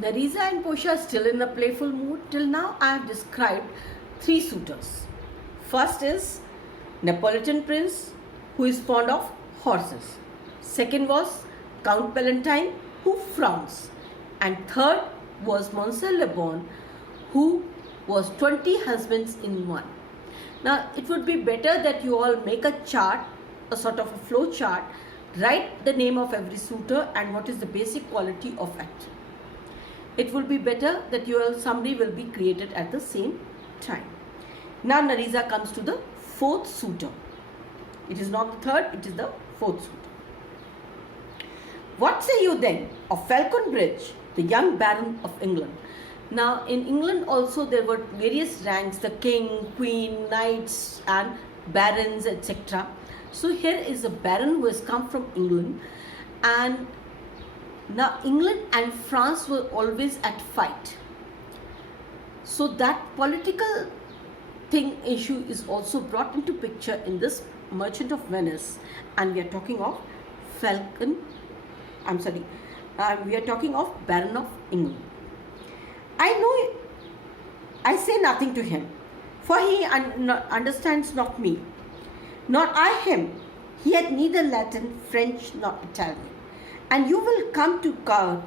Narisa and Portia are still in a playful mood. Till now, I have described three suitors. First is Neapolitan prince who is fond of horses. Second was Count Palatine who frowns. And third was Monsieur Le Bon who was 20 husbands in one. Now, it would be better that you all make a chart, a sort of a flow chart, write the name of every suitor and what is the basic quality of it. It will be better that somebody will be created at the same time. Now Narisa comes to the fourth suitor. It is not the third, it is the fourth suitor. What say you then of Falconbridge, the young Baron of England? Now in England also there were various ranks, the king, queen, knights and barons, etc. So here is a baron who has come from England, and now England and France were always at fight. So that political issue is also brought into picture in this Merchant of Venice, and we are talking of we are talking of Baron of England. I know I say nothing to him, for he understands not me, nor I him. He had neither Latin, French, nor Italian. And you will come to court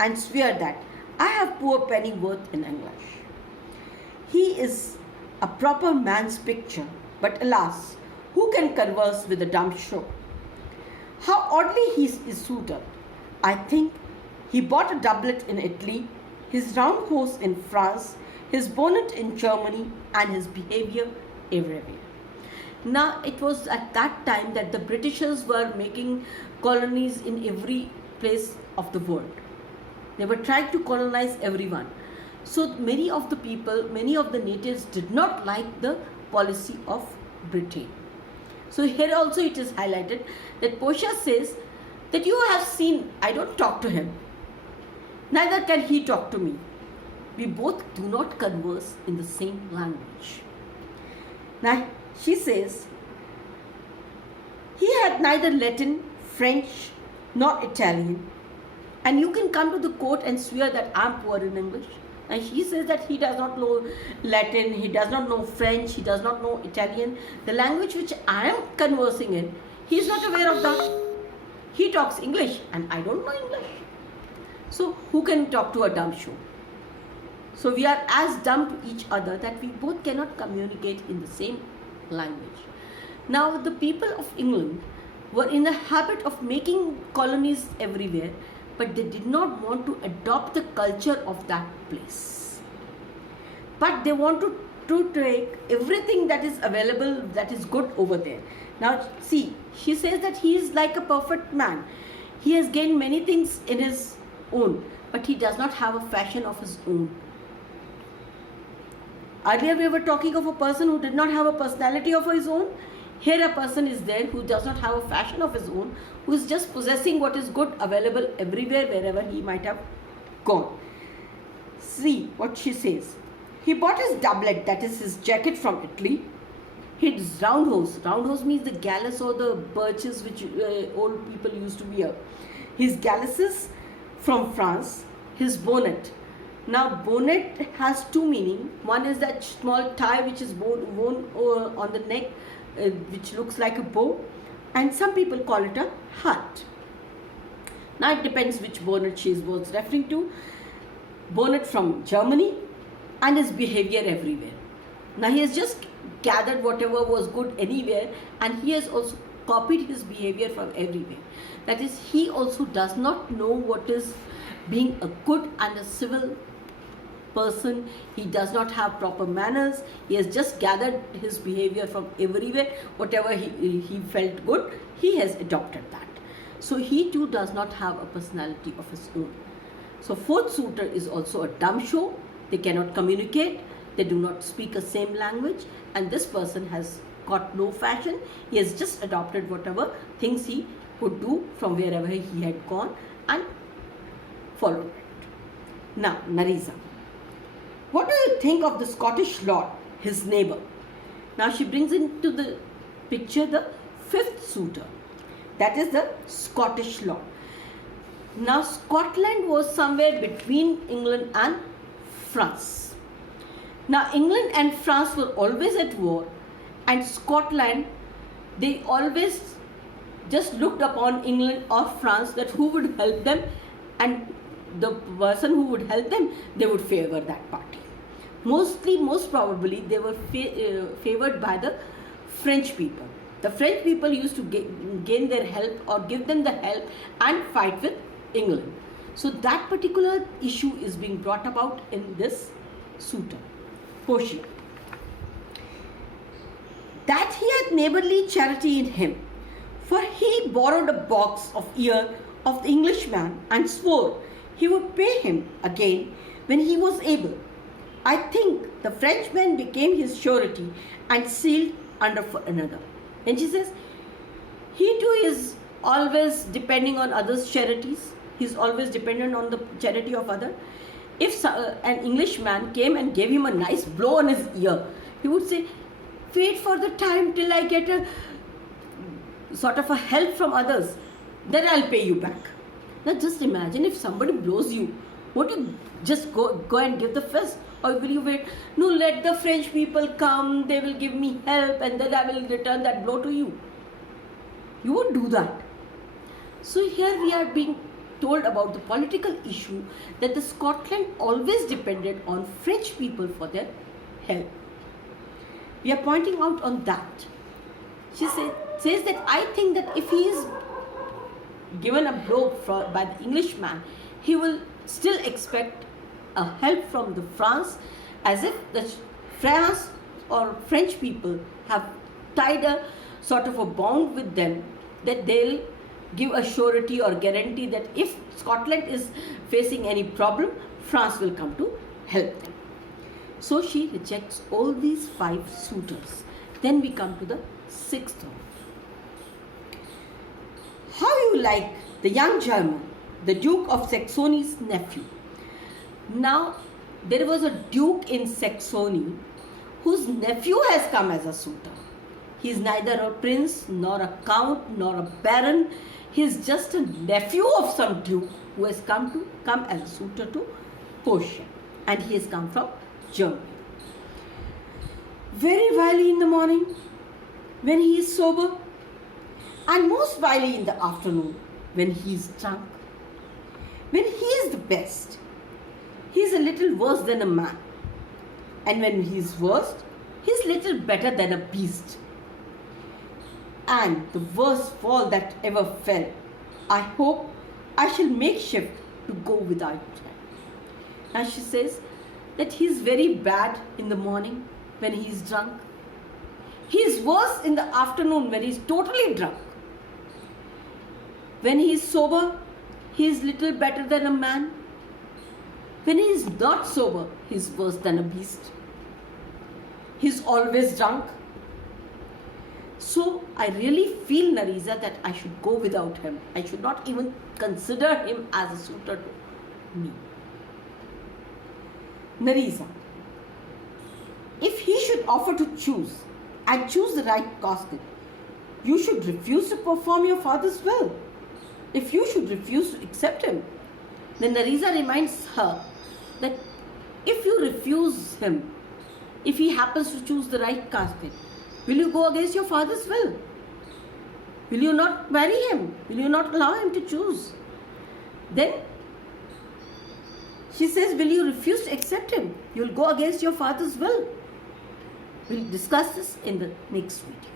and swear that I have poor Pennyworth in English. He is a proper man's picture, but alas, who can converse with a dumb show? How oddly he is suited. I think he bought a doublet in Italy, his round hose in France, his bonnet in Germany, and his behavior everywhere. Now, it was at that time that the Britishers were making colonies in every place of the world. They were trying to colonize everyone. So many of the people, many of the natives did not like the policy of Britain. So here also it is highlighted that Portia says that you have seen, I don't talk to him. Neither can he talk to me. We both do not converse in the same language. Now, she says, he had neither Latin, French, nor Italian. And you can come to the court and swear that I am poor in English. And she says that he does not know Latin, he does not know French, he does not know Italian. The language which I am conversing in, he is not aware of that. He talks English and I don't know English. So who can talk to a dumb show? So we are as dumb to each other that we both cannot communicate in the same language. Now the people of England were in the habit of making colonies everywhere, but they did not want to adopt the culture of that place. But they want to take everything that is available, that is good over there. Now see, she says that he is like a perfect man. He has gained many things in his own, but he does not have a fashion of his own. Earlier we were talking of a person who did not have a personality of his own. Here a person is there who does not have a fashion of his own, who is just possessing what is good available everywhere, wherever he might have gone. See what she says. He bought his doublet, that is his jacket, from Italy. His round hose. Round hose means the gallus or the birches which old people used to wear. His galluses from France. His bonnet. Now bonnet has two meanings. One is that small tie which is worn on the neck, which looks like a bow, and some people call it a hat. Now it depends which bonnet she was referring to. Bonnet from Germany, and his behavior everywhere. Now he has just gathered whatever was good anywhere, and he has also copied his behavior from everywhere. That is, he also does not know what is being a good and a civil person. He does not have proper manners. He has just gathered his behavior from everywhere. Whatever he felt good, he has adopted that. So he too does not have a personality of his own. So fourth suitor is also a dumb show. They cannot communicate. They do not speak the same language, and this person has got no fashion. He has just adopted whatever things he could do from wherever he had gone and followed it. Now, Narisa. What do you think of the Scottish lord, his neighbor? Now she brings into the picture the fifth suitor. That is the Scottish lord. Now Scotland was somewhere between England and France. Now England and France were always at war, and Scotland, they always just looked upon England or France that who would help them, and the person who would help them, they would favor that party. Most probably they were favored by the French people. The French people used to gain their help or give them the help and fight with England. So that particular issue is being brought about in this suitor, Portia. That he had neighborly charity in him, for he borrowed a box of ear of the Englishman and swore he would pay him again when he was able. I think the Frenchman became his surety and sealed under for another. And she says, he too is always depending on others' charities. He's always dependent on the charity of others. If an Englishman came and gave him a nice blow on his ear, he would say, wait for the time till I get a sort of a help from others, then I'll pay you back. Now just imagine if somebody blows you, would you just go and give the fist? Or will you wait? No, let the French people come, they will give me help, and then I will return that blow to you. You would do that. So here we are being told about the political issue that the Scotland always depended on French people for their help. We are pointing out on that. She says that I think that if he is given a blow by the Englishman, he will still expect a help from the France, as if the France or French people have tied a sort of a bond with them, that they'll give a surety or guarantee that if Scotland is facing any problem, France will come to help them. So she rejects all these 5 suitors. Then we come to the 6th one. How you like the young German, the Duke of Saxony's nephew? Now, there was a duke in Saxony whose nephew has come as a suitor. He is neither a prince, nor a count, nor a baron. He is just a nephew of some duke who has come as a suitor to Portia. And he has come from Germany. Very wily in the morning when he is sober, and most wily in the afternoon when he is drunk. When he is the best, he is a little worse than a man. And when he is worst, he is little better than a beast. And the worst fall that ever fell, I hope I shall make shift to go without him. And she says that he is very bad in the morning when he is drunk. He is worse in the afternoon when he is totally drunk. When he is sober, he is little better than a man. When he is not sober, he is worse than a beast. He is always drunk. So I really feel, Narisa, that I should go without him. I should not even consider him as a suitor to me. Narisa, if he should offer to choose and choose the right casket, you should refuse to perform your father's will. If you should refuse to accept him, then Narisa reminds her that if you refuse him, if he happens to choose the right casket, will you go against your father's will? Will you not marry him? Will you not allow him to choose? Then she says, will you refuse to accept him? You will go against your father's will. We'll discuss this in the next video.